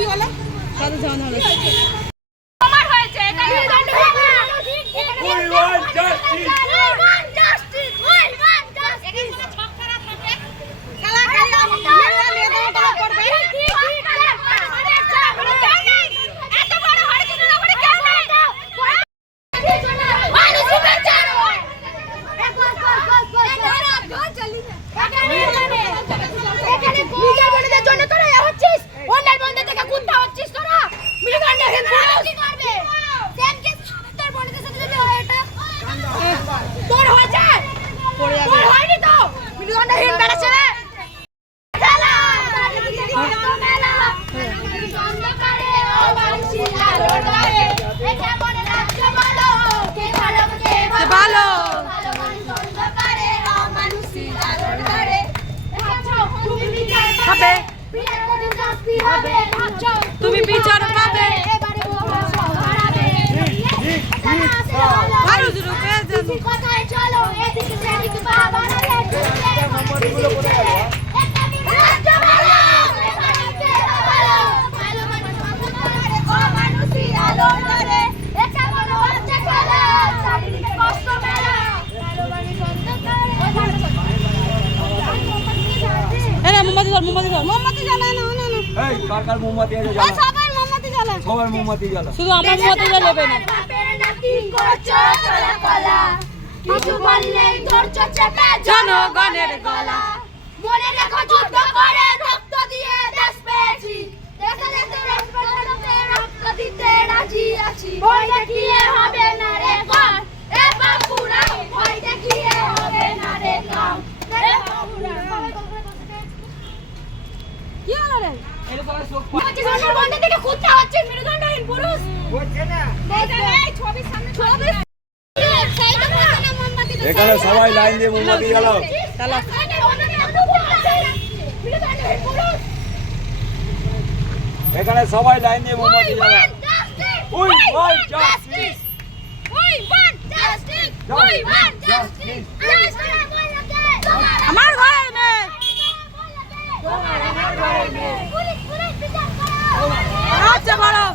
ছবিওয়ালা? তাহলে জানা হলো। আমার হয়েছে এটা কার কার মোমবাতি আছে জ্বালা সবার মোমবাতি জ্বালা সবার মোমবাতি জ্বালা শুধু আমার মোমবাতি জ্বালাবে না। কিছু বললেই ধরছো চেপে জনগণের গলা। মনে রেখো যুদ্ধ করে রক্ত দিয়ে দেশ পেয়েছি। দেশে দেশে রক্ত দিতে রাজি আছি। ভয় দেখিয়ে হবে না। এখানে সবাই লাইন দিয়ে মোমবাতি জ্বালাও। এখানে সবাই লাইন দিয়ে মোমবাতি আমার ঘরে আমার ঘরে ராஜபாலம்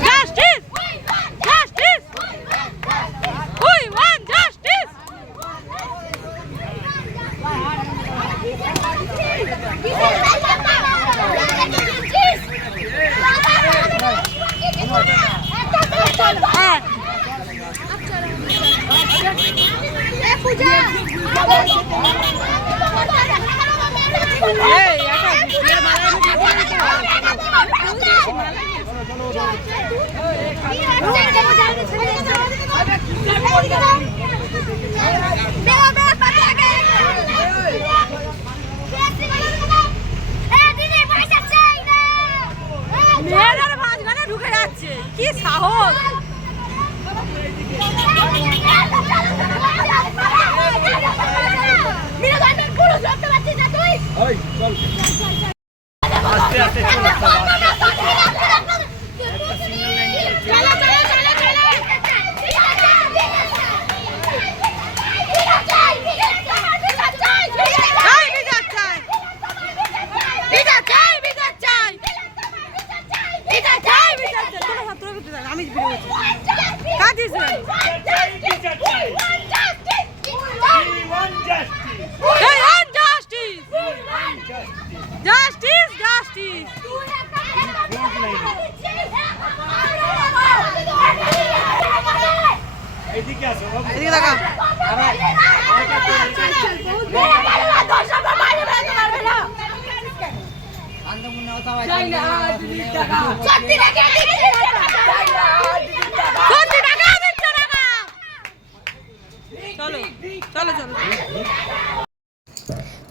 Yes! মেয়েদের মাঝখানে ঢুকে যাচ্ছে। কি সাহস? পুরুষ লোকটা বাচ্চা তুই? চল। আচ্ছা, আচ্ছা, আচ্ছা। চল চল আস্তে আস্তে চল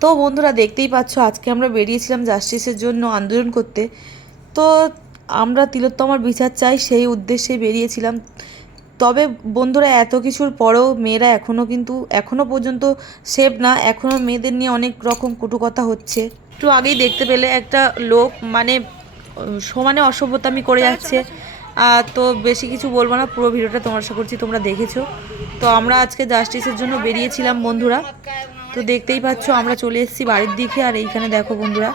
তো বন্ধুরা, দেখতেই পাচ্ছ, আজকে আমরা বেরিয়েছিলাম জাস্টিসের জন্য আন্দোলন করতে। তো আমরা তিলোত্তমার বিচার চাই, সেই উদ্দেশ্যে বেরিয়েছিলাম। তবে বন্ধুরা এত কিছুর পরেও মেয়েরা এখনও কিন্তু এখনও পর্যন্ত সেফ না। এখনও মেয়েদের নিয়ে অনেক রকম কটু কথা হচ্ছে। একটু আগেই দেখতে পেলে একটা লোক মানে সমানে অসভ্যতামি করে যাচ্ছে। তো বেশি কিছু বলব না পুরো ভিডিওটা তোমার আশা করছি তোমরা দেখেছ। তো আমরা আজকে জাস্টিসের জন্য বেরিয়েছিলাম বন্ধুরা। তো দেখতেই পাচ্ছ আমরা চলে এসেছি বাড়ির দিকে আর এইখানে দেখো বন্ধুরা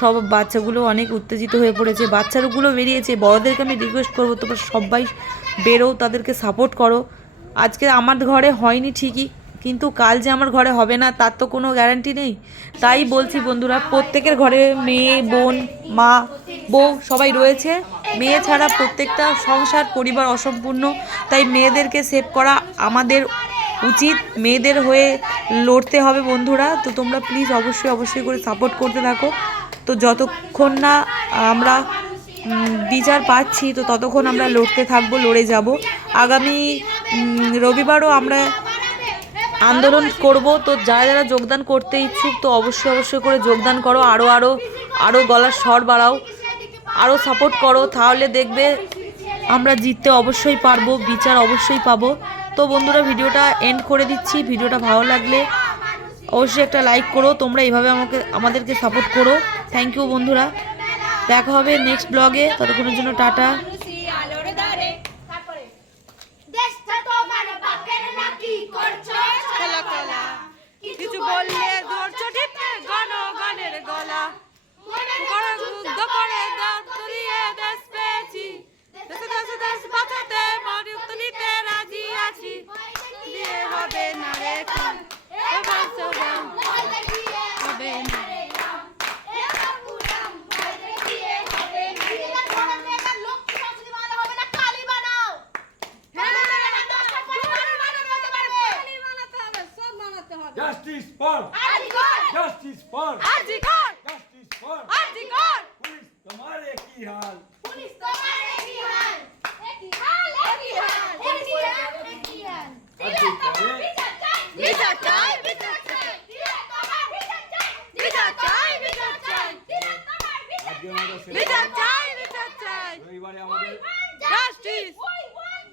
সব বাচ্চাগুলো অনেক উত্তেজিত হয়ে পড়েছে, বাচ্চাগুলো বেরিয়েছে। বড়দেরকে আমি রিকোয়েস্ট করব, তোমরা সবাই বেরো তাদেরকে সাপোর্ট করো। আজকে আমার ঘরে হয়নি ঠিকই, কিন্তু কাল যে আমার ঘরে হবে না, তার তো কোনো গ্যারান্টি নেই। তাই বলছি বন্ধুরা, প্রত্যেকের ঘরে মেয়ে, বোন, মা, বউ সবাই রয়েছে। মেয়ে ছাড়া প্রত্যেকটা সংসার, পরিবার অসম্পূর্ণ। তাই মেয়েদেরকে সেভ করা আমাদের উচিত। মেয়েদের হয়ে লড়তে হবে বন্ধুরা, তো তোমরা প্লিজ অবশ্যই অবশ্যই করে সাপোর্ট করতে থাকো। তো যতক্ষণ না আমরা বিচার পাচ্ছি, তো ততক্ষণ আমরা লড়তে থাকব, লড়ে যাব। আগামী রবিবারও আমরা আন্দোলন করব, তো যারা যারা যোগদান করতে ইচ্ছুক, তো অবশ্যই অবশ্যই করে যোগদান করো। আরও আরও আরও গলার স্বর বাড়াও। আরও সাপোর্ট করো, তাহলে দেখবে আমরা জিততে অবশ্যই পারব, বিচার অবশ্যই পাবো। তো বন্ধুরা, ভিডিওটা এন্ড করে দিচ্ছি। ভিডিওটা ভালো লাগলে অবশ্যই একটা লাইক করো, তোমরা এইভাবে আমাকে, আমাদেরকে সাপোর্ট করো। থ্যাংক ইউ বন্ধুরা। দেখা হবে নেক্সট ব্লগে ততক্ষণের জন্য tata. Justice for justice for justice for RG Kar police তোমারে কি হাল বিচার চাই বিচার চাই বিচার চাই বিচার চাই আজকে আমাদের শেষ বিচার চাই বিচার চাই রবিবারে আমাদের জাস্টিস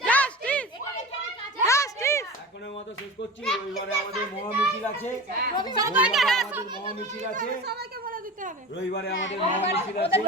জাস্টিস জাস্টিস এখনের মতো শেষ করছি রবিবারে আমাদের মহামিছিল আছে সবাইকে রবিবারে হ্যাঁ আমাদের মহামিছিল আছে। সবাইকে বলে দিতে হবে রবিবারে আমাদের মহামিছিল আছে